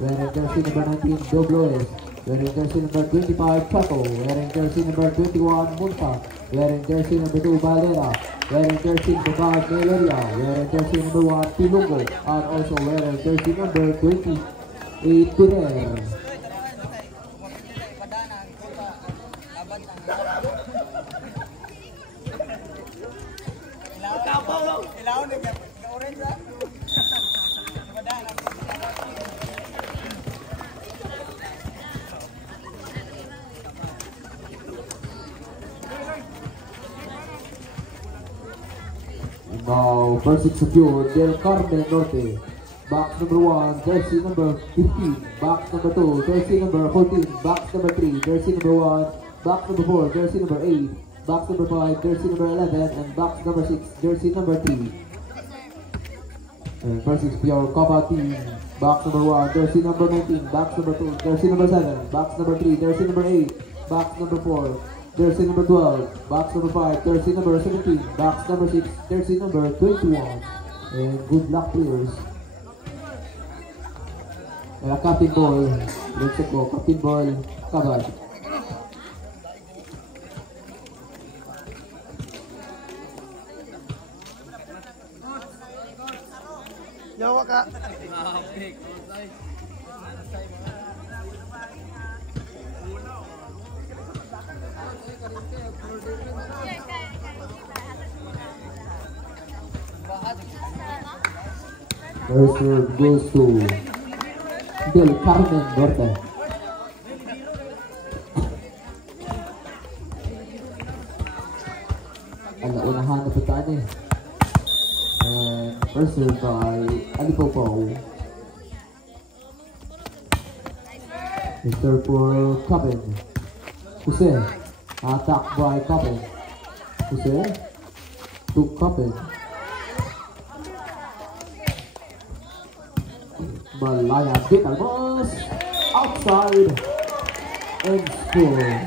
wearing jersey number 19, Dobloes, wearing jersey number 25, Chato, wearing jersey number 21, Munta, wearing jersey number 2, Valera, wearing jersey number 5, Meleria, wearing jersey number 1, Pilungo, and also wearing jersey number 28, Pirer. Now, first it's secured, Del Carmen Norte. Box number 1, jersey number 15. Box number 2, jersey number 14. Box number 3, jersey number 1. Box number 4, jersey number 8. Box number 5, jersey number 11. And box number 6, jersey number 3. And first it's pure Copa team. Box number 1, jersey number 19. Box number 2, jersey number 7. Box number 3, jersey number 8. Box number 4. Jersey number 12, box number 5, jersey number 17, box number 6, jersey number 21. And good luck players. Captain ball, let's go, captain ball, Kabad. Yawa ka. First serve goes to Del Carmen Norte. Ang naunahan na puntaan eh. And first serve by Alipopo. Mr. for Coven. Jose. Attack by Coven. Jose to Coven. Malaya bit almost outside and score.